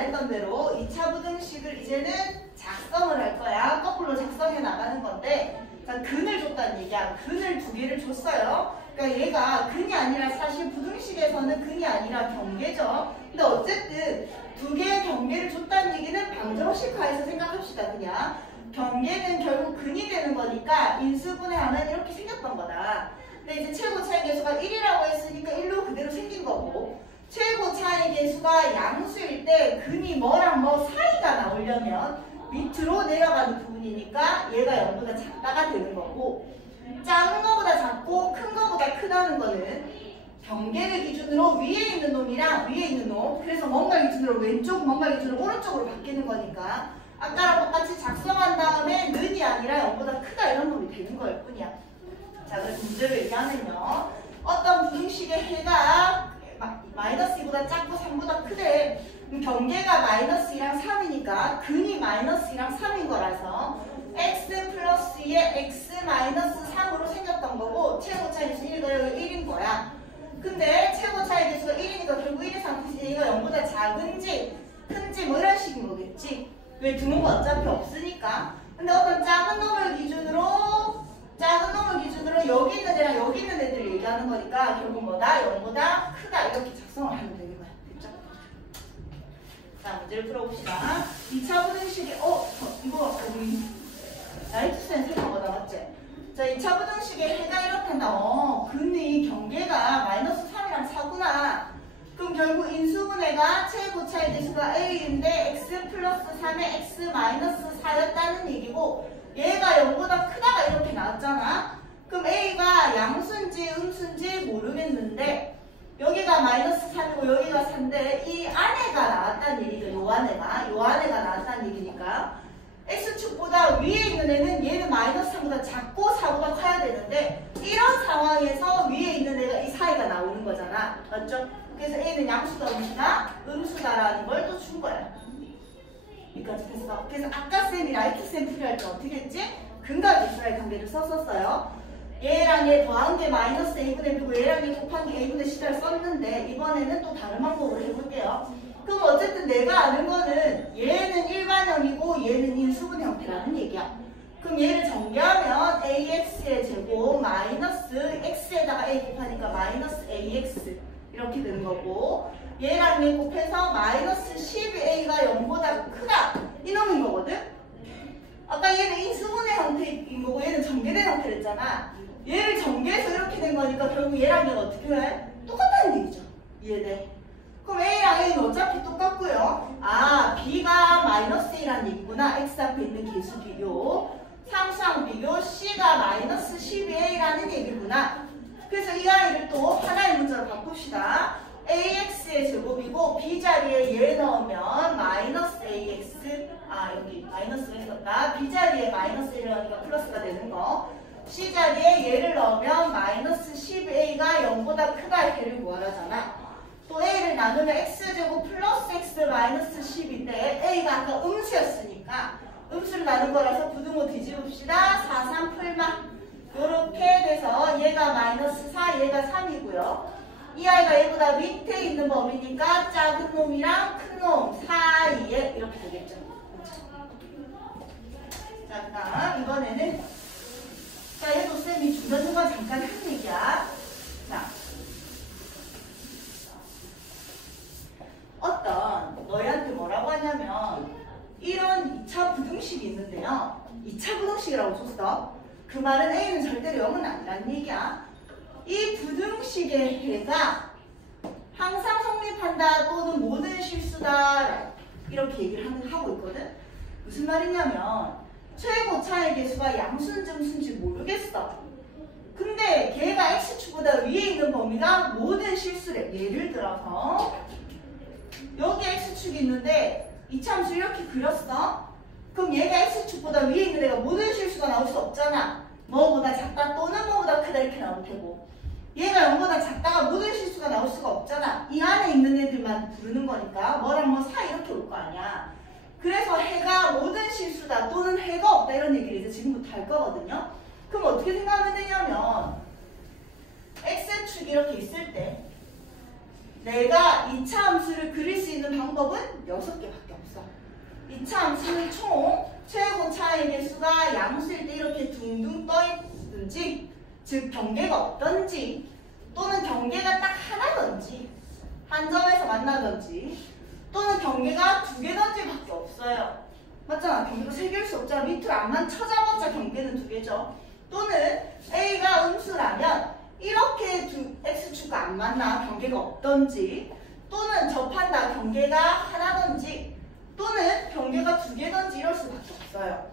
말했던 대로 2차 부등식을 이제는 작성을 할 거야. 거꾸로 작성해 나가는 건데, 자, 근을 줬다는 얘기야. 근을 두 개를 줬어요. 그러니까 얘가 근이 아니라, 사실 부등식에서는 근이 아니라 경계죠. 근데 어쨌든 두 개의 경계를 줬다는 얘기는 방정식화해서 생각합시다. 그냥 경계는 결국 근이 되는 거니까 인수분해하면 이렇게 생겼던 거다. 근데 이제 최고 차이 계수가 1이라고 했으니까 1로 그대로 생긴 거고, 최고 차이 계수가 양수일 때 근이 뭐랑 뭐 사이가 나오려면 밑으로 내려가는 부분이니까 얘가 0보다 작다가 되는 거고, 작은 거보다 작고 큰 거보다 크다는 거는 경계를 기준으로 위에 있는 놈이랑 위에 있는 놈, 그래서 뭔가 기준으로 왼쪽, 뭔가 기준으로 오른쪽으로 바뀌는 거니까 아까랑 똑같이 작성한 다음에 는이 아니라 0보다 크다 이런 놈이 되는 거일 뿐이야. 자, 그래서 문제를 얘기하면요, 어떤 부등식의 해가 마이너스 2보다 작고 3보다 크대. 경계가 마이너스 2랑 3이니까 근이 마이너스 2랑 3인 거라서 x 플러스 2에 x 마이너스 3으로 생겼던 거고, 최고 차이 계수 1인 거야. 근데 최고 차이 계수가 1이니까 결국 1 이상 얘가 0보다 작은지 큰지 뭐 이런 식인 거겠지. 왜 등호가 어차피 없으니까. 근데 어떤 작은 놈을 기준으로 여기 있는 애랑 여기 있는 애들 얘기하는 거니까 결국 뭐다? 0보다 크다 이렇게 작성을 하면 되는 거야. 됐죠? 자, 문제를 풀어봅시다. 2차 부등식에 이거 우리 나이트쌤 생각한 거다, 맞지? 자, 2차 부등식에 해가 이렇단다. 근이 경계가 마이너스 3이랑 4구나. 그럼 결국 인수분해가 최고 차이 계수가 a인데 x 플러스 3에 x 마이너스 4였다는 얘기고, 얘가 0보다 크다가 이렇게 나왔잖아. 그럼 a가 양수인지 음수인지 모르겠는데 여기가 마이너스 3이고 여기가 4인데 이 안에가 나왔다는 얘기죠. 요 안에가 나왔다는 얘기니까 x축보다 위에 있는 애는 얘는 마이너스 3보다 작고 4보다 커야 되는데, 이런 상황에서 위에 있는 애가 이 사이가 나오는 거잖아. 맞죠? 그래서 A는 양수다 음수다라는 걸 또 준 거야. 여기까지 됐어. 그래서 아까 쌤이 라이트쌤 풀이할 때 어떻게 했지? 근과 계수의 관계를 썼었어요. 얘랑 얘 더한 게 마이너스 a분의 b고 얘랑 얘 곱한 게 a분의 c를 썼는데, 이번에는 또 다른 방법으로 해볼게요. 그럼 어쨌든 내가 아는 거는 얘는 일반형이고 얘는 인수분해 형태라는 얘기야. 그럼 얘를 전개하면 ax의 제곱 마이너스 x에다가 a 곱하니까 마이너스 ax 이렇게 되는 거고, 얘랑 얘 곱해서 마이너스 12a가 0보다 크다 이놈인 거거든? 아까 얘는 인수분해 형태인 거고 얘는 전개된 형태랬잖아. 얘를 전개해서 이렇게 된 거니까 결국 얘랑 얘가 어떻게 해? 똑같다는 얘기죠. 이해돼? 그럼 A랑 A는 어차피 똑같고요. B가 마이너스 A라는 얘기구나. X 앞에 있는 계수 비교. 상수항 비교. C가 마이너스 12A라는 얘기구나. 그래서 이 아이를 또 하나의 문자로 바꿉시다. AX의 제곱이고 B 자리에 얘 넣으면 마이너스 AX. 여기 마이너스가 있었다. B 자리에 마이너스 1을 넣으니까 플러스가 되는 거. C 자리에 얘를 넣으면 마이너스 12A가 0보다 크다 이렇게 구하라잖아. 또 A를 나누면 X제곱 플러스 X 마이너스 10인데 A가 아까 음수였으니까 음수를 나눈 거라서 부등호 뒤집읍시다. 4, 3 풀마. 요렇게 돼서 얘가 마이너스 4, 얘가 3이고요. 이 아이가 얘보다 밑에 있는 범위니까 작은 놈이랑 큰 놈 사이에 이렇게 되겠죠. 자, 그 다음 이번에는 얘도 쌤이 중간중간 잠깐 한 얘기야. 자, 너희한테 뭐라고 하냐면 이런 2차 부등식이 있는데요. 2차 부등식이라고 줬어. 그 말은 A는 절대로 0은 아니라는 얘기야. 이 부등식의 해가 항상 성립한다 또는 모든 실수다 이렇게 얘기를 하고 있거든. 무슨 말이냐면 최고 차이 계수가 양수인지 음수인지 모르겠어. 근데 걔가 x축보다 위에 있는 범위가 모든 실수래. 예를 들어서 여기 x축이 있는데 이참수 이렇게 그렸어. 그럼 얘가 x축보다 위에 있는 애가 모든 실수가 나올 수 없잖아. 뭐보다 작다 또는 뭐보다 크다 이렇게 나올 테고, 얘가 0보다 작다가 모든 실수가 나올 수가 없잖아. 이 안에 있는 애들만 부르는 거니까 뭐랑 뭐 사이 이렇게 올 거 아니야. 그래서 해가 모든 실수다 또는 해가 없다 이런 얘기를 이제 지금부터 할 거거든요. 그럼 어떻게 생각하면 되냐면 x축이 이렇게 있을 때 내가 2차 함수를 그릴 수 있는 방법은 6개밖에 없어. 2차 함수는 총 최고 차의 개수가 양수일 때 이렇게 둥둥 떠 있든지, 즉 경계가 없던지, 또는 경계가 딱 하나던지, 한 점에서 만나던지, 또는 경계가 2개던지 밖에 없어요. 맞잖아. 경계가 3개일 수 없잖아. 밑으로 안만 쳐잡았자 경계는 2개죠. 또는 A가 음수라면 이렇게 X축과 안 만나 경계가 없던지, 또는 접한다 경계가 하나던지, 또는 경계가 2개던지 이럴 수밖에 없어요.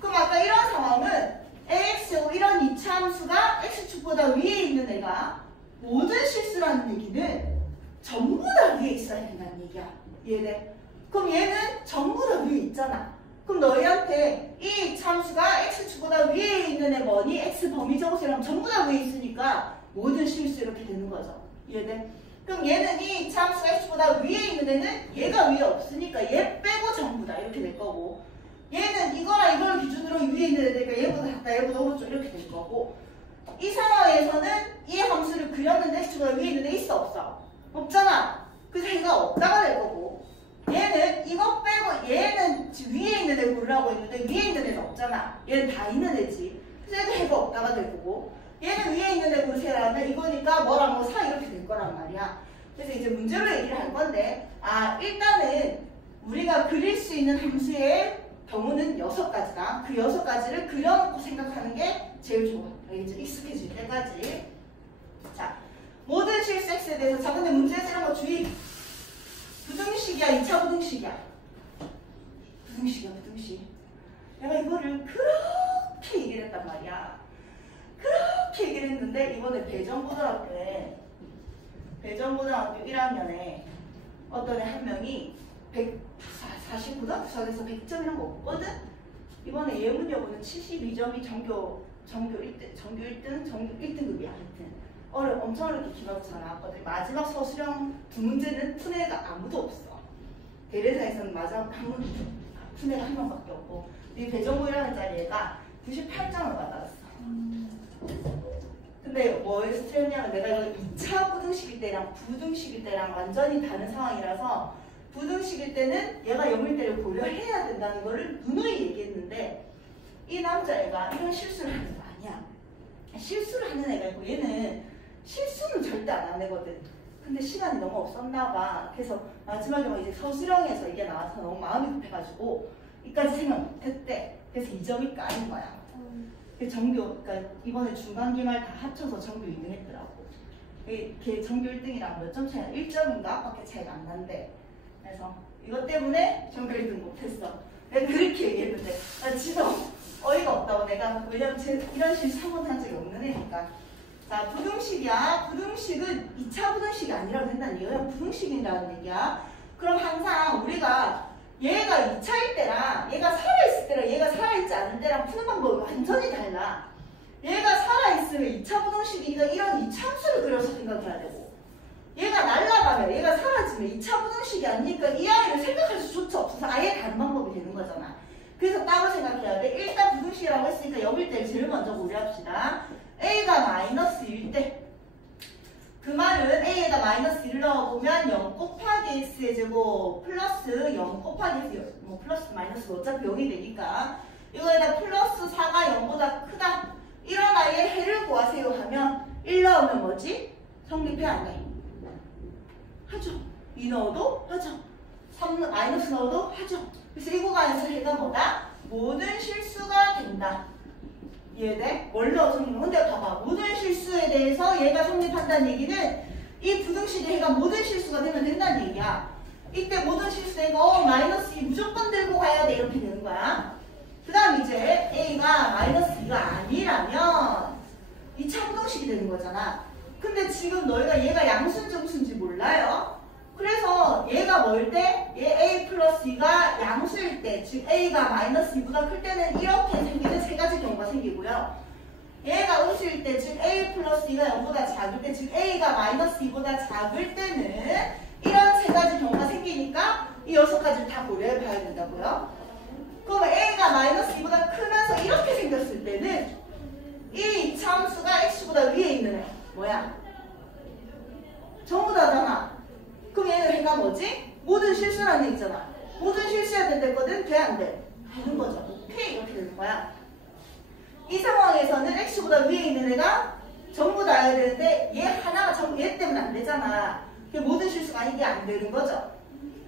그럼 아까 이런 상황은 AX고 이런 2차 함수가 X축보다 위에 있는 애가 모든 실수라는 얘기는 전부 다 위에 있어야 된다는 얘기야. 이해돼? 그럼 얘는 전부 다 위에 있잖아. 그럼 너희한테 이 2차 함수가 X축보다 위에 있는 애 뭐니? X 범위 정수라면 전부 다 위에 있으니까 모든 실수 이렇게 되는 거죠. 이해돼? 그럼 얘는 이 2차 함수가 X보다 위에 있는 애는 얘가 위에 없으니까 얘 빼고 전부 다 이렇게 될 거고, 얘는 이거랑 이걸 기준으로 위에 있는 애니까 얘보다 작다, 얘보다 오른쪽 이렇게 될 거고, 이 상황에서는 이 함수를 그렸는데 X보다 위에 있는 애 있어 없어? 없잖아. 그래서 얘가 없다가 될 거고, 얘는 이거 빼고 얘는 위에 있는 애 고르라고 했는데 위에 있는 애는 없잖아. 얘는 다 있는 애지. 그래서 얘가 없다가 될 거고, 얘는 위에 있는 애 고르세요라면 이거니까 뭐랑 뭐 사 이렇게 될 거란 말이야. 그래서 이제 문제로 얘기를 할 건데, 일단은 우리가 그릴 수 있는 함수의 경우는 6가지다. 그 6가지를 그려놓고 생각하는 게 제일 좋아. 알겠죠? 익숙해질 때까지. 자, 모든 실수 X에 대해서. 자, 근데 문제에서 이런 거 주의. 부등식이야, 2차 부등식이야. 부등식. 내가 이거를 그렇게 얘기를 했단 말이야. 그렇게 얘기를 했는데 이번에 배정고등학교 1학년에 어떤 애 한 명이 149점? 수학에서 100점 이런 거 없거든? 이번에 예문 여부는 72점이 전교 1등급이야. 하여튼 엄청 어렵게 기말고사가 나왔거든. 마지막 서술형 2문제는 푼 애가 아무도 없어. 대례사에서는 마지막 푼 애가 한 명밖에 없고, 이 배정고 1학년짜리 애가 98점을 받았어. 근데 뭐에서 틀렸냐면 내가 이거 2차 부등식일 때랑 부등식일 때랑 완전히 다른 상황이라서, 부등식일 때는 얘가 0일 때를 고려해야 된다는 거를 누누이 얘기했는데, 이 남자애가 이런 실수를 하는 거 아니야. 실수를 하는 애가 있고, 얘는 실수는 절대 안 하는 애거든. 근데 시간이 너무 없었나 봐. 그래서 마지막에 이제 서술형에서 이게 나와서 너무 마음이 급해가지고 이까지 생각 못했대. 그래서 2점이 까인 거야. 그러니까 이번에 중간기말 다 합쳐서 전교 2등 했더라고. 걔 전교 1등이랑 몇 점 차이나? 1점인가? 밖에 차이가 안 난대. 그래서 이것 때문에 전교 1등 못했어. 내가 그렇게 얘기했는데 나 진짜 어이가 없다고. 내가 왜냐면 이런 실수 한 번도 한 적이 없는 애니까. 자, 부등식이야. 부등식은 2차 부등식이 아니라고 된다는 얘기야. 부등식이라는 얘기야. 그럼 항상 우리가 얘가 2차일 때랑 얘가 살아있을 때랑 얘가 살아있지 않을 때랑 푸는 방법이 완전히 달라. 얘가 살아있으면 2차 부등식이니까 이런 2차 함수를 그려서 생각해야 되고, 얘가 날아가면 얘가 사라지면 2차 부등식이 아니니까 이 아이를 생각할 수조차 없어서 아예 다른 방법이 되는 거잖아. 그래서 따로 생각해야 돼. 일단 부등식이라고 했으니까 0일 때를 제일 먼저 고려합시다. A가 -1 때, 그 말은 A에다 -1을 넣어보면 0 곱하기 X의 제곱 플러스 0 곱하기 X, 뭐 플러스 마이너스가 어차피 0이 되니까 이거에다 플러스 4가 0보다 크다. 이런 아이의 해를 구하세요 하면 1 넣으면 뭐지? 성립해 안 돼? 하죠. 2 넣어도 하죠. 3 마이너스 넣어도 하죠. 그래서 이 구간에서 해가 뭐다? 모든 실수가 된다. 이해돼? 뭘 넣어서 성립? 근데 봐봐. 모든 실수에 대해서 얘가 성립한다는 얘기는 이 부등식의 해가 모든 실수가 되면 된다는 얘기야. 이때 모든 실수에 -2 무조건 들고 가야 돼. 이렇게 되는 거야. 그 다음 이제 A가 -2가 아니라면 2차 부등식이 되는 거잖아. 근데 지금 너희가 얘가 양수인지 음수인지 몰라요. 그래서 얘가 뭘 때? 얘 A 플러스 2가 양수일 때, 즉 A가 -2보다 클 때는 이렇게 생기는 3가지 경우가 생기고요. 얘가 음수일 때, 즉 A 플러스 2가 0보다 작을 때, 즉 A가 -2보다 작을 때는 이런 3가지 경우가 생기니까 이 6가지를 다 고려해 봐야 된다고요. 그럼 A가 -2보다 크면서 이렇게 생겼을 때는 이 함수가 X보다 위에 있는 애 뭐야? 전부 다잖아. 뭐지? 모든 실수라는 얘기잖아. 모든 실수해야 된댔거든? 돼, 안 돼? 되는 거죠. 오케이, 이렇게 되는 거야. 이 상황에서는 x보다 위에 있는 애가 전부 나야 되는데 얘 하나가 전부 얘 때문에 안 되잖아. 그게 모든 실수가 이게 안 되는 거죠.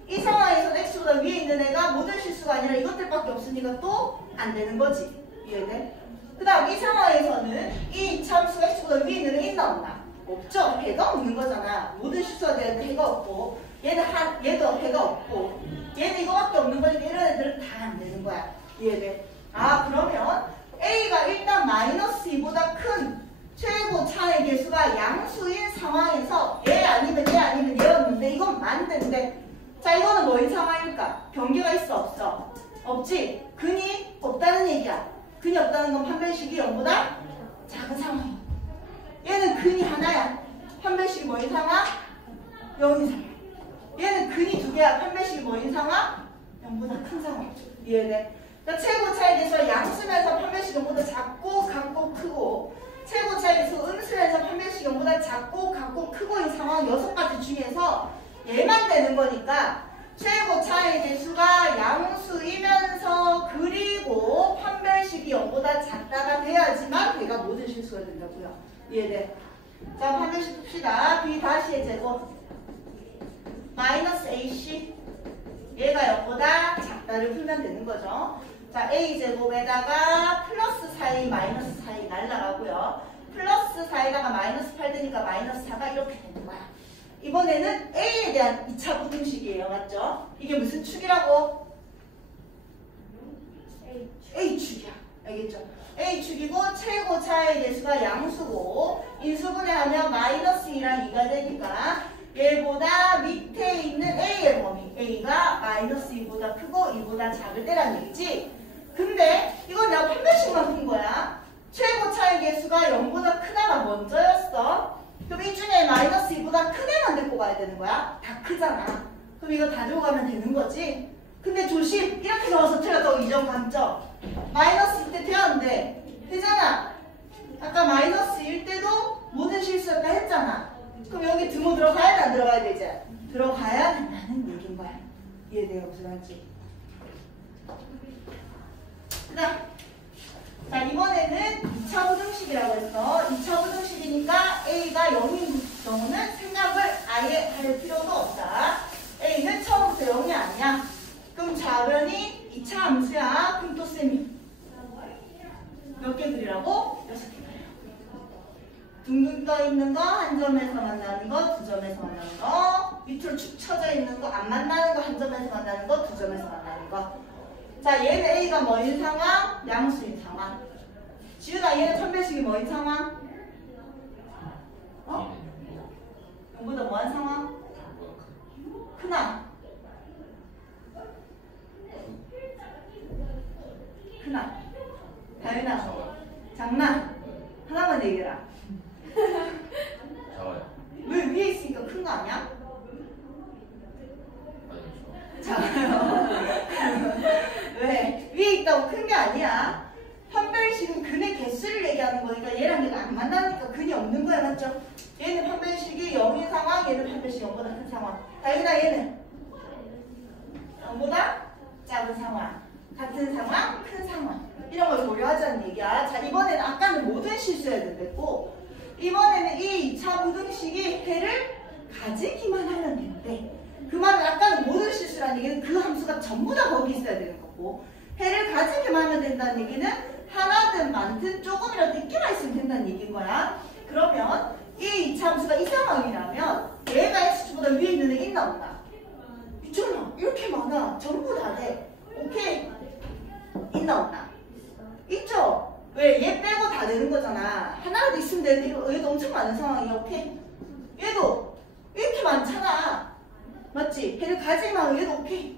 이 상황에서는 x보다 위에 있는 애가 모든 실수가 아니라 이것들밖에 없으니까 또 안 되는 거지. 이해돼? 그 다음 이 상황에서는 이 참수가 x보다 위에 있는 애 있나 없나? 없죠. 해가 없는 거잖아. 모든 실수가 되는데 해가 없고 얘도 해가 없고 얘는 이거밖에 없는 거니까 이런 애들은 다 안 되는 거야. 이해돼? 아 그러면 A가 일단 마이너스 2보다 큰 최고 차의 개수가 양수인 상황에서 얘 아니면 얘였는데 이건 맞는데 자 이거는 뭐인 상황일까? 경계가 있어 없어? 없지? 근이 없다는 얘기야. 근이 없다는 건 판별식이 0보다 작은 상황이야. 얘는 근이 하나야. 판별식이 뭐인 상황? 0인 상황. 얘는 근이 두 개야. 판별식이 뭐인 상황? 0보다 큰 상황. 이해돼? 그러니까 최고 차의 개수가 양수면서 판별식이 0보다 작고 같고 크고 최고 차의 개수 음수면서 판별식이 0보다 작고 같고 크고인 상황 6가지 중에서 얘만 되는 거니까 최고 차의 개수가 양수이면서 그리고 판별식이 0보다 작다가 돼야지만 걔가 모든 실수가 된다고요. 이해돼? 자 판별식 봅시다. b 다시의 제곱 마이너스 ac 얘가 0보다 작다를 풀면 되는 거죠. 자 a제곱에다가 플러스 4a 마이너스 4a 날라가고요. 플러스 4에다가 마이너스 8 되니까 마이너스 4가 이렇게 되는 거야. 이번에는 a에 대한 2차 부등식이에요. 맞죠? 이게 무슨 축이라고? a축이야. 알겠죠? a축이고 최고 차의 개수가 양수고 인수분해하면 마이너스 2랑 2가 되니까 얘보다 밑에 있는 a의 범위 a가 마이너스 2보다 크고 2보다 작을 때란 얘기지. 근데 이건 내가 판별식만 푼 거야. 최고 차의 개수가 0보다 크다가 먼저였어. 그럼 이 중에 마이너스 2보다 큰 애만 데리고 가야 되는 거야. 다 크잖아. 그럼 이거 다 들고 가면 되는 거지. 근데 조심! 이렇게 적어서 틀렸다고 이점 감점. 마이너스 1때 되었는데 되잖아. 아까 마이너스 1 때도 모든 실수였다 했잖아. 그럼 여기 등호 들어가야 안 들어가야 되지? 들어가야 된다는 얘기인 거야. 이해돼요? 무슨 말인지? 그 다음 자 이번에는 2차 부등식이라고 했어. 2차 부등식이니까 A가 0인 경우는 생각을 아예 할 필요도 없다. A는 처음부터 0이 아니야. 그럼 좌변이 2차 함수야. 그럼 또 쌤이 몇 개 그리라고? 6개 그려요. 둥둥 떠 있는 거, 한 점에서 만나는 거, 두 점에서 만나는 거, 밑으로 축 처져 있는 거, 안 만나는 거, 한 점에서 만나는 거, 두 점에서 만나는 거. 자, 얘는 A가 뭐인 상황? 양수인 상황. 지훈아, 얘는 판별식이 뭐인 상황? 어? 0보다 뭐한 상황? 크나? 크나? 다윤아, 작나? 하나만 얘기해라. 작아요. 왜 위에 있으니까 큰 거 아니야? 아니요. 작아요. 왜? 위에 있다고 큰 게 아니야. 판별식은 근의 개수를 얘기하는 거니까 얘랑 얘가 안 만나니까 근이 없는 거야. 맞죠? 얘는 판별식이 0인 상황, 얘는 판별식이 0보다 큰 상황. 다윤아, 얘는 0보다 작은 상황, 같은 상황, 큰 상황. 이런 걸 고려하자는 얘기야. 자, 이번에는 아까는 모든 실수해야 된댔고 이번에는 이 2차 부등식이 해를 가지기만 하면 된대. 그 말은 아까는 모든 실수라는 얘기는 그 함수가 전부 다 거기 있어야 되는 거고 해를 가지기만 하면 된다는 얘기는 하나든 많든 조금이라도 있기만 있으면 된다는 얘기인 거야. 그러면 이 2차 함수가 이 상황이라면 얘가 x축보다 위에 있는 애 있나 없나? 있잖아. 이렇게 많아. 전부 다 돼. 오케이? 있나 없나? 있죠? 왜? 얘 빼고 다 되는 거잖아. 하나라도 있으면 되는데 얘도 엄청 많은 상황이야. 오케이? 얘도 이렇게 많잖아. 맞지? 걔를 가지기만 하면 얘도 오케이.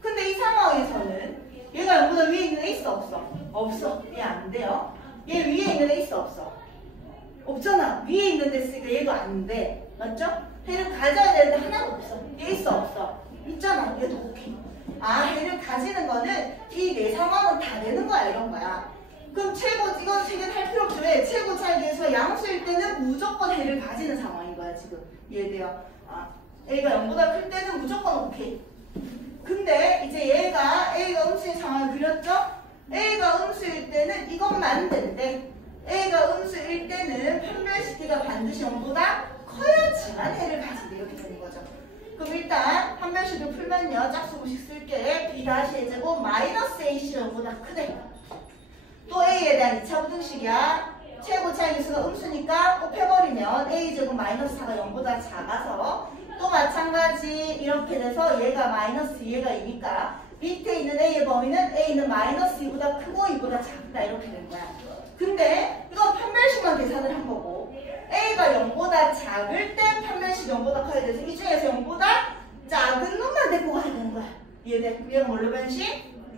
근데 이 상황에서는 얘가 0보다 위에 있는 애 있어 없어? 없어. 얘 안 돼요. 얘 위에 있는 애 있어 없어? 없잖아. 위에 있는 데 있으니까 얘도 안 돼. 맞죠? 얘를 가져야 되는데 하나도 없어. 얘 있어 없어? 있잖아. 얘도 오케이. 아, 얘를 가지는 거는 이 네 상황은 다 되는 거야. 이런 거야. 그럼 이건 할 필요 없죠. 왜? 최고 차의 개수가 양수일 때는 무조건 해를 가지는 상황인 거야. 지금 이해돼요? 아, A가 0보다 클 때는 무조건 오케이. 근데 이제 얘가 A가 음수인 상황을 그렸죠? A가 음수일 때는 이것만 된대. A가 음수일 때는 판별시기가 반드시 0보다 커야지만 해를 가진대. 이렇게 되는 거죠. 그럼 일단 판별식을 풀면요. 짝수공식 쓸게. B 다시 A제곱 마이너스 AC가 0보다 크대. 또 A에 대한 2차 부등식이야. 최고 차이수가 음수니까 곱해버리면 A제곱 마이너스 4가 0보다 작아서 또 마찬가지 이렇게 돼서 얘가 마이너스 2얘가 2니까 밑에 있는 A의 범위는 A는 마이너스 2보다 크고 2보다 작다. 이렇게 된 거야. 근데 이건 판별식만 계산을 한 거고 A가 0보다 작을 때 판별식 0보다 커야 돼서 이 중에서 0보다 작은 놈만 데리고 가야 되는 거야. 이해돼? 얘가 뭘로 변신?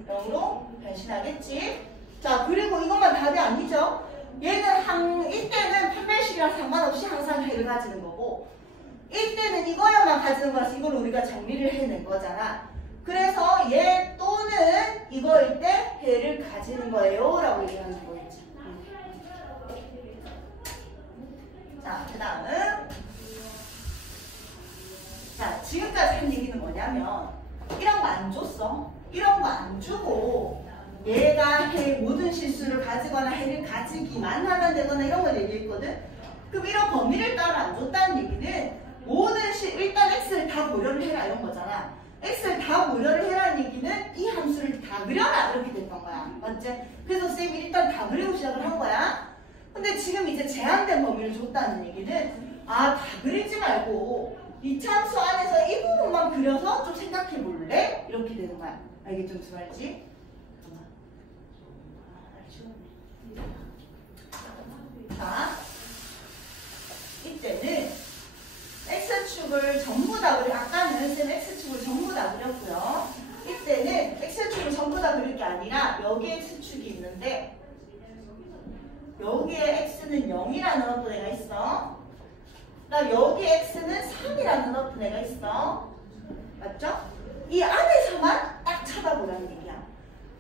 0으로 변신하겠지. 자, 그리고 이것만 답이 아니죠. 얘는 이때는 판별식이랑 상관없이 항상 해를 가지는 거고 이때는 이거야만 가지는 거라서 이걸 우리가 정리를 해낸 거잖아. 그래서 얘 또는 이거일 때 해를 가지는 거예요 라고 얘기하는 거겠지. 자, 그 다음 자, 지금까지 한 얘기는 뭐냐면 이런 거 안 줬어. 이런 거 안 주고 얘가 해 모든 실수를 가지거나 해를 가지기만 하면 되거나 이런 걸 얘기했거든. 그럼 이런 범위를 따로 안 줬다는 얘기는 일단 x를 다 고려를 해라 이런 거잖아. x를 다 고려를 해라는 얘기는 이 함수를 다 그려라 이렇게 됐던 거야. 맞지? 그래서 쌤이 일단 다 그리고 시작을 한 거야. 근데 지금 이제 제한된 범위를 줬다는 얘기는 다 그리지 말고 이 함수 안에서 이 부분만 그려서 좀 생각해 볼래? 이렇게 되는 거야. 알겠죠? 무슨 말인지? 자, 이때는 x축을 전부 다 아까는 쌤 x축을 전부 다 그렸고요. 이때는 x축을 전부 다 그릴 게 아니라 여기에 x축이 있는데 여기에 x는 0이라는 어떤 애가 있어. 그다음 여기 x는 3이라는 어떤 애가 있어. 맞죠? 이 안에서만 딱 쳐다보라는 얘기야.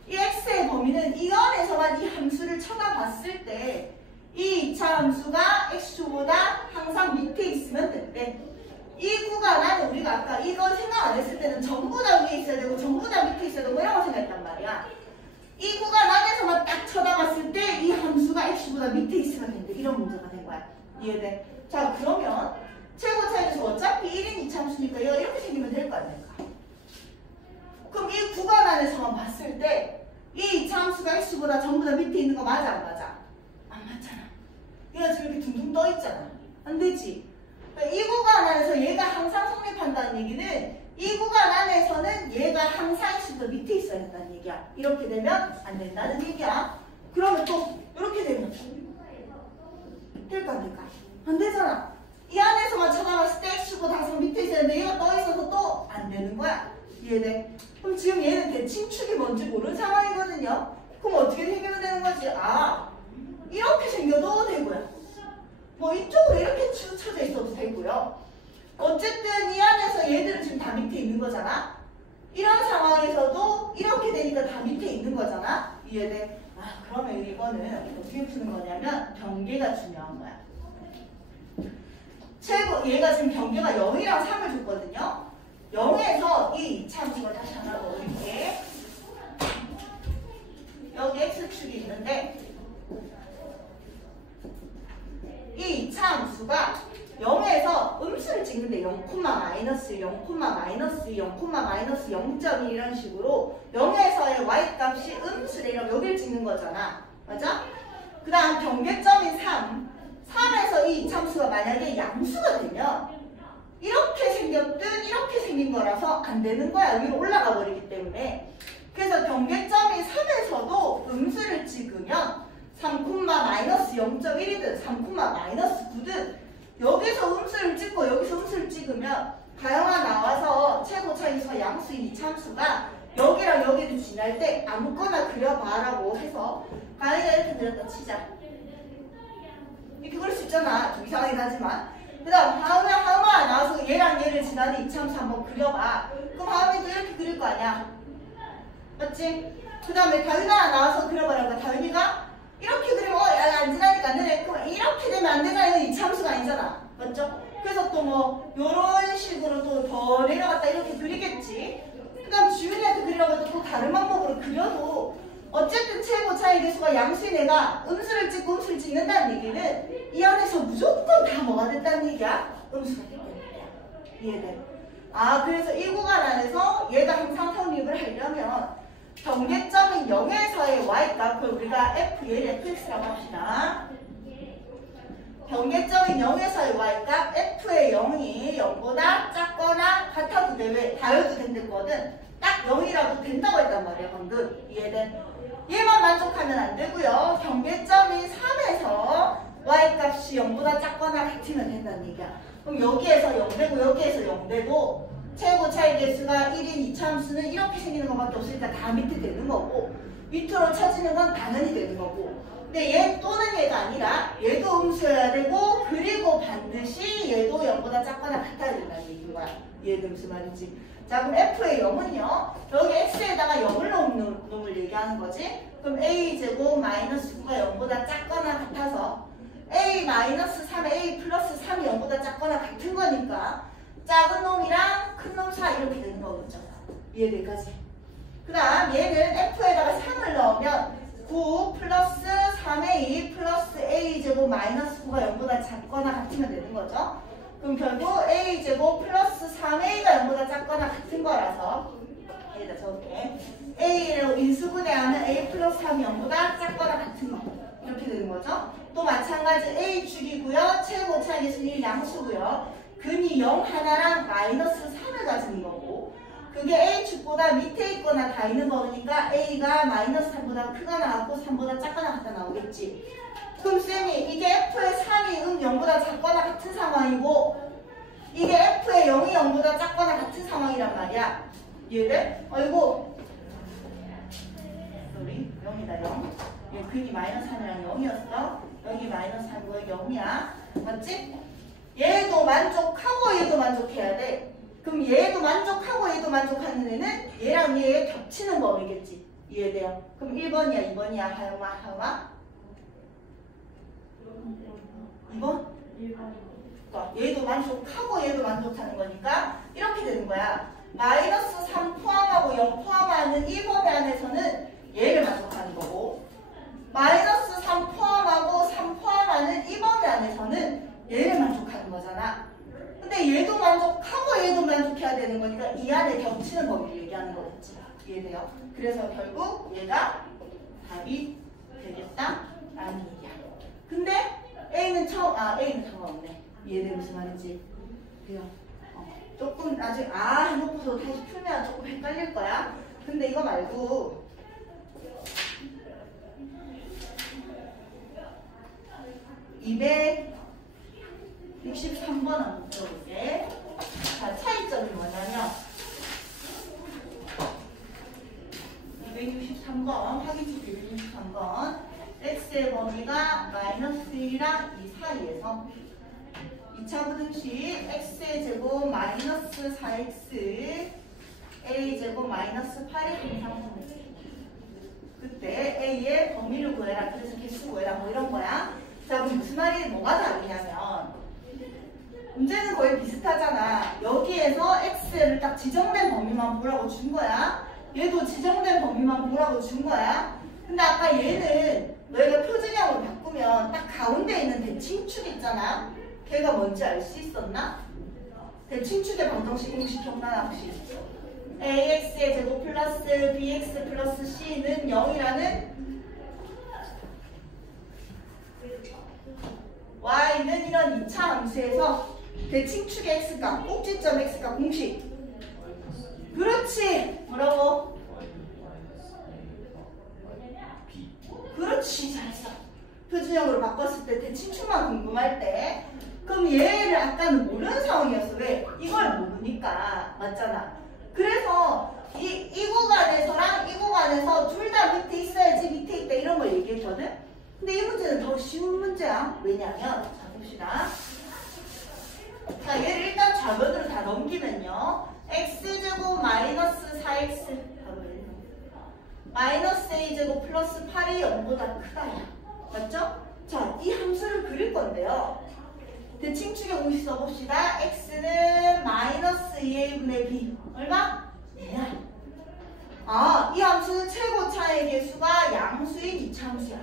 이 x의 범위는 이 안에서만 이 함수를 쳐다봤을 때 이 2차 함수가 x축보다 항상 밑에 있으면 된대. 이 구간 안에 우리가 아까 이거 생각 안 했을 때는 전부 다 위에 있어야 되고 전부 다 밑에 있어야 되고 이런 거 생각했단 말이야. 이 구간 안에서만 딱 쳐다봤을 때 이 함수가 x축보다 밑에 있으면 된대. 이런 문제가 된 거야. 이해돼? 자, 그러면 최고 차이에서 어차피 1인 2차 함수니까 얘가 이렇게 생기면 될 거 아닙니까? 그럼 이 구간 안에서만 봤을 때 이 2차 함수가 x보다 전부 다 밑에 있는 거 맞아 안 맞아? 안 맞잖아. 얘가 지금 이렇게 둥둥 떠 있잖아. 안 되지? 그러니까 이 구간 안에서 얘가 항상 성립한다는 얘기는 이 구간 안에서는 얘가 항상 x보다 밑에 있어야 된다는 얘기야. 이렇게 되면 안 된다는 얘기야. 그러면 또 이렇게 되면 될까 안 될까? 안 되잖아. 이 안에서만 쳐다봤을 때 x보다 항상 밑에 있어야 되는데 얘가 떠 있어서 또 안 되는 거야. 이해돼? 그럼 지금 얘는 대칭축이 뭔지 모르는 상황이거든요. 그럼 어떻게 해결되는 거지? 이렇게 생겨도 되고요. 뭐 이쪽으로 이렇게 치우쳐져 있어도 되고요. 어쨌든 이 안에서 얘들은 지금 다 밑에 있는 거잖아. 이런 상황에서도 이렇게 되니까 다 밑에 있는 거잖아. 이해돼? 그러면 이거는 어떻게 푸는 거냐면 경계가 중요한 거야. 얘가 지금 경계가 0이랑 3을 줬거든요. 0에서 이 2차 함수가 다시 하나 넣을게. 여기 x축이 있는데 이 2차 함수가 0에서 음수를 찍는데 0, 마이너스 0, 마이너스 0, 마이너스 0.1 이런 식으로 0에서의 y값이 음수래. 이러면 여기를 찍는 거잖아. 맞아? 그 다음 경계점인 3에서 이 2차 함수가 만약에 양수가 되면 이렇게 생겼든 이렇게 생긴 거라서 안 되는 거야. 위로 올라가 버리기 때문에. 그래서 경계점인 3에서도 음수를 찍으면 3, 마이너스 0.1이든 3, 마이너스 9든 여기서 음수를 찍고 여기서 음수를 찍으면 가영아 나와서 최고 차이수가 양수인 이 참수가 여기랑 여기를 지날 때 아무거나 그려봐라고 해서 가영이가 이렇게 그렸다 치자. 이렇게 그릴 수 있잖아. 좀 이상하긴 하지만. 그 다음 하은아 나와서 얘랑 얘를 지나는 이참수 한번 그려봐. 그럼 하은이도 이렇게 그릴 거 아니야. 맞지? 그 다음에 다윤아 나와서 그려봐라니까 다윤이가 이렇게 그리면 안 지나니까 안 되네. 그럼 이렇게 되면 안 되잖아. 이건 이참수가 아니잖아. 맞죠? 그래서 또 뭐 요런 식으로 또 더 내려갔다 이렇게 그리겠지. 그 다음 지훈이한테 그리라고 해도 또 다른 방법으로 그려도 어쨌든 최고 차이 계수가 양수인 애가 음수를 찍고 음수를 찍는다는 얘기는 이 안에서 무조건 다 뭐가 됐다는 얘기야? 음수가 됐다는 얘기야. 이해돼? 아, 그래서 이 구간 안에서 얘가 항상 성립을 하려면 경계점인 0에서의 y값, 그걸 우리가 f, 얘를 fx라고 합시다. 경계점인 0에서의 y값 f의 0이 0보다 작거나 같아도 돼. 왜? 다여도 된댔거든. 딱 0이라도 된다고 했단 말이야 방금. 이해돼? 얘만 만족하면 안 되고요. 경계점인 3에서 y값이 0보다 작거나 같으면 된다는 얘기야. 그럼 여기에서 0되고 여기에서 0되고 최고 차이 계수가 1인 이차함수는 이렇게 생기는 것밖에 없으니까 다 밑에 되는 거고 밑으로 쳐지는 건 당연히 되는 거고. 근데 얘 또는 얘가 아니라 얘도 음수여야 되고 그리고 반드시 얘도 0보다 작거나 같아야 된다는 얘기인 거야. 이해돼 무슨 말인지. 자, 그럼 f의 0은요. 여기 x에다가 0을 넣은 놈을 얘기하는 거지. 그럼 a제곱 마이너스 9가 0보다 작거나 같아서 a 마이너스 3, a 플러스 3이 0보다 작거나 같은 거니까 작은 놈이랑 큰 놈 사이 이렇게 되는 거겠죠. 이해될까지? 그 다음 얘는 f에다가 3을 넣으면 9 플러스 3a 플러스 a제곱 마이너스 9가 0보다 작거나 같으면 되는 거죠. 그럼 결국 a제곱 플러스 3a가 0보다 작거나 같은 거라서 여기다 적을게. a로 인수분해하면 a 플러스 3이 0보다 작거나 같은 거 이렇게 되는 거죠. 또 마찬가지 a 축이고요. 최고 차이 계수는 양수고요. 근이 0 하나랑 마이너스 3을 가지는 거고 그게 a축보다 밑에 있거나 다 있는 거니까 a가 마이너스 3보다 크거나 같고 3보다 작거나 같다 나오겠지. 그럼 쌤이 이게 f의 3이 0보다 작거나 같은 상황이고 이게 f의 0이 0보다 작거나 같은 상황이란 말이야. 이해돼? 어이구 sorry 0이다 0. 얘 근이 마이너스 3이랑 0이었어. 여기 마이너스 3이고 0이야. 맞지? 얘도 만족하고 얘도 만족해야 돼. 그럼 얘도 만족하고 얘도 만족하는 애는 얘랑 얘 겹치는 범위겠지. 이해돼요? 그럼 1번이야 2번이야 하영아 하영아? 2번? 1번. 얘도 만족하고 얘도 만족하는 거니까 이렇게 되는 거야. 마이너스 3 포함하고 0 포함하는 이 범위 안에서는 얘를 만족하는 거고 마이너스 3 포함하고 3 포함하는 이 범위 안에서는 얘를 만족하는 거잖아. 근데 얘도 만족하고 얘도 만족해야 되는 거니까 이 안에 겹치는 범위를 얘기하는 거겠지. 이해돼요? 그래서 결국 얘가 답이 되겠다라는 얘기야. 근데 A는 A는 상관없네. 이해돼 무슨 말인지. 그래요. 조금 나중에 해놓고서 다시 풀면 조금 헷갈릴 거야. 근데 이거 말고 263번 한번 풀어볼게. 자, 차이점이 뭐냐면 263번 확인식 263번 x의 범위가 마이너스 1이랑 2 사이에서 2차 부등식 x의 제곱 마이너스 4x a 제곱 마이너스 8이 항상 성립. 그때 a의 범위를 구해라. 그래서 개수 구해라. 뭐 이런 거야. 자, 그럼 무슨 말이 뭐가 다르냐면 문제는 거의 비슷하잖아. 여기에서 x를 딱 지정된 범위만 보라고 준 거야. 얘도 지정된 범위만 보라고 준 거야. 근데 아까 얘는 너희가 표준형으로 바꾸면 딱 가운데 있는 대칭축 있잖아. 걔가 뭔지 알 수 있었나? 대칭축의 방정식 공식 기억나나 혹시? ax의 제곱 플러스 bx 플러스 c는 0이라는 y는 이런 2차 함수에서 대칭축의 x값, 꼭지점 x값 공식. 그렇지. 뭐라고? 그렇지. 잘했어. 표준형으로 바꿨을 때 대칭축만 궁금할 때 그럼 얘를 아까는 모르는 상황이었어. 왜? 이걸 모르니까. 맞잖아. 그래서 이 구간에서랑 이 구간에서 둘 다 밑에 있어야지 밑에 있다 이런 걸 얘기했거든. 근데 이 문제는 더 쉬운 문제야. 왜냐면 자 봅시다. 자 얘를 일단 좌변으로 다 넘기면요. x제곱 마이너스 4x 마이너스 a제곱 플러스 8이 0보다 크다야. 맞죠? 자 이 함수를 그릴 건데요. 대칭축의 공식 써봅시다. x는 마이너스 2a분의 b. 얼마? 2야. 아, 이 함수는 최고차의 개수가 양수인 이차함수야.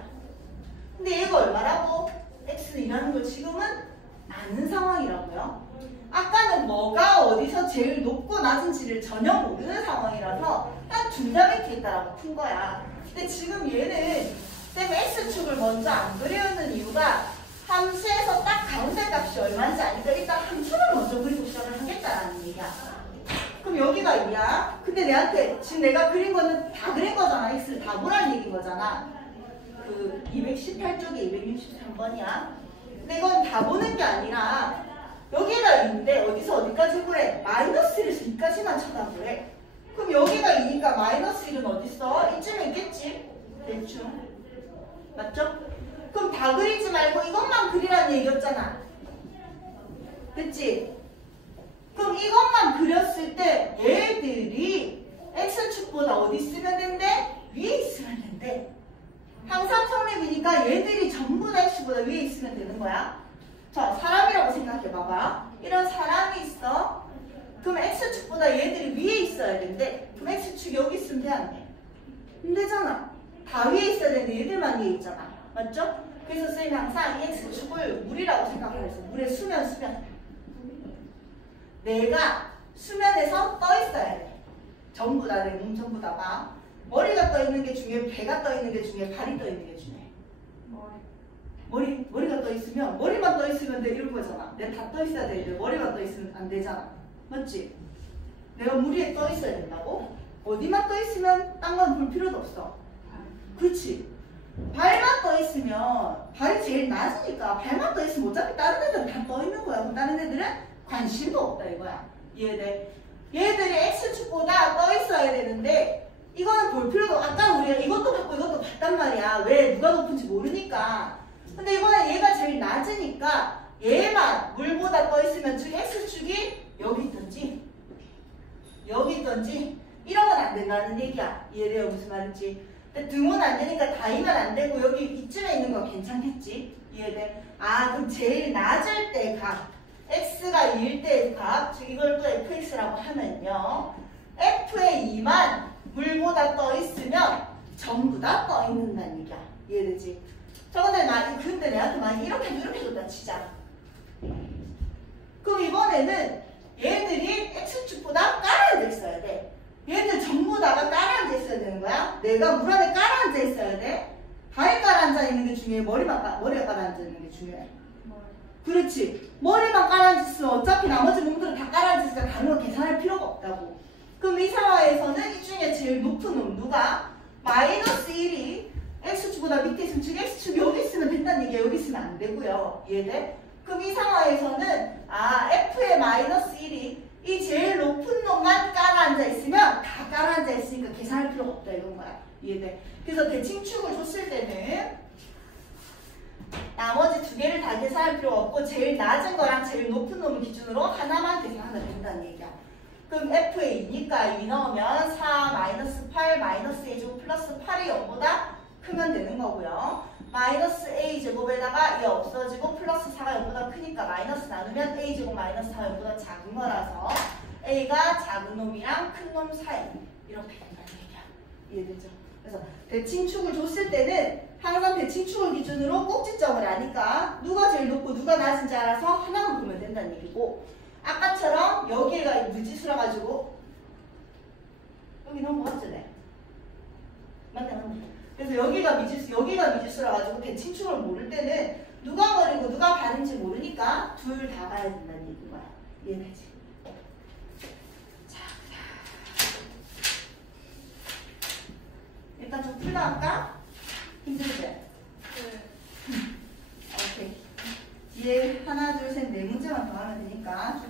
근데 얘가 얼마라고? x는 2라는 걸 지금은 아는 상황이라고요. 아까는 뭐가 어디서 제일 높고 낮은지를 전혀 모르는 상황이라서 딱 둘 다 밑에 있다라고 푼 거야. 근데 지금 얘는 쌤 x축을 먼저 안 그리는 이유가 함수에서 딱 가운데 값이 얼마인지 아니까 일단 함수를 먼저 그리고 시작을 하겠다라는 얘기야. 그럼 여기가 2야. 근데 내한테 지금 내가 그린 거는 다 그린 거잖아. x를 다 보라는 얘기인 거잖아. 그 218쪽에 263번이야. 근데 이건 다 보는 게 아니라 여기가 2인데 어디서 어디까지 그래? 마이너스 1에서 2까지만 쳐다보래. 그럼 여기가 2니까 마이너스 1은 어딨어? 이쯤에 있겠지? 대충. 맞죠? 그럼 다 그리지 말고 이것만 그리라는 얘기였잖아. 됐지? 그럼 이것만 그렸을 때 얘들이 x축보다 어디 있으면 된대? 위에 있으면 된대. 항상 성립이니까 얘들이 전부 다 x보다 위에 있으면 되는 거야. 자, 사람이라고 생각해봐봐. 이런 사람이 있어. 그럼 x축보다 얘들이 위에 있어야 되는데 그럼 x축이 여기 있으면 돼, 안 돼? 안 되잖아. 다 위에 있어야 되는데 얘들만 위에 있잖아. 맞죠? 그래서 쌤이 항상 이 x축을 물이라고 생각을 했어. 물의 수면. 내가 수면에서 떠 있어야 돼. 전부 다, 내 몸 전부 다 봐. 머리가 떠 있는 게 중요해? 배가 떠 있는 게 중요해? 발이 떠 있는 게 중요해? 머리가 떠 있으면, 머리만 떠 있으면 돼. 이런 거잖아. 내가 다 떠 있어야 되는데 머리만 떠 있으면 안 되잖아. 맞지? 내가 물 위에 떠 있어야 된다고? 어디만 떠 있으면 딴 건 볼 필요도 없어. 그렇지? 발만 떠 있으면 발이 제일 낮으니까 발만 떠 있으면 어차피 다른 애들은 다 떠 있는 거야. 그럼 다른 애들은 관심도 없다 이거야. 이해돼? 얘들이 x축보다 떠 있어야 되는데 이거는 볼 필요도 아까 우리가 이것도 봤고 이것도 봤단 말이야. 왜? 누가 높은지 모르니까. 근데 이번엔 얘가 제일 낮으니까 얘만 물보다 떠 있으면 즉 x축이 여기 있던지 여기 있던지 이런 건 안 된다는 얘기야. 이해돼요? 무슨 말인지. 근데 등은 안 되니까 다이면 안 되고 여기 이쯤에 있는 건 괜찮겠지? 이해돼? 아, 그럼 제일 낮을 때 값 x가 2일 때의 값, 즉 이걸 또 fx라고 하면요. f의 2만 물보다 떠 있으면 전부 다 떠 있는다는 얘기야. 이해되지? 근데 내한테 만약 이렇게 줬다 치자. 그럼 이번에는 얘들이 x축보다 깔아앉아 있어야 돼. 얘들 전부 다가 깔아앉아 있어야 되는 거야. 내가 물 안에 깔아앉아 있어야 돼. 발이 깔아앉아 있는 게 중요해? 머리가 깔아앉아 있는 게 중요해? 그렇지. 머리만 깔아앉았으면 어차피 나머지 몸들은 다 깔아앉았으니까 다른 거 계산할 필요가 없다고. 그럼 이 상황에서는 이 중에 제일 높은 놈 누가? 마이너스 1이 x축보다 밑에 있으면 즉 x축이 여기 있으면 된다는 얘기야. 여기 있으면 안 되고요. 이해돼? 그럼 이 상황에서는 f의 마이너스 1이 이 제일 높은 놈만 깔아앉아 있으면 다 깔아앉아 있으니까 계산할 필요가 없다 이런 거야. 이해돼? 그래서 대칭축을 줬을 때는 나머지 두 개를 다 계산할 필요가 없고 제일 낮은 거랑 제일 높은 놈을 기준으로 하나만 계산하면 된다는 얘기야. 그럼 f에 2니까 2 넣으면 4 마이너스 8 마이너스 a제곱 플러스 8이 0보다 크면 되는 거고요. 마이너스 a제곱에다가 2 없어지고 플러스 4가 0보다 크니까 마이너스 나누면 a제곱 마이너스 4가 0보다 작은 거라서 a가 작은 놈이랑 큰 놈 사이 이렇게 된다는 얘기야. 이해되죠? 그래서 대칭축을 줬을 때는 항상 대칭축을 기준으로 꼭지점을 아니까 누가 제일 높고 누가 낮은지 알아서 하나만 보면 된다는 얘기고 아까처럼 여기가 무지수라 가지고 여기 너무 맞지네. 맞네. 그래서 여기가 미지수라 가지고 대칭축을 모를 때는 누가 머리고 누가 발인지 모르니까 둘 다 봐야 된다는 얘기인 거야. 이해되지? 자, 일단 좀 풀다 할까? 힘들지? 네. 오케이. 뒤에 하나, 둘, 셋, 네 문제만 더 하면 되니까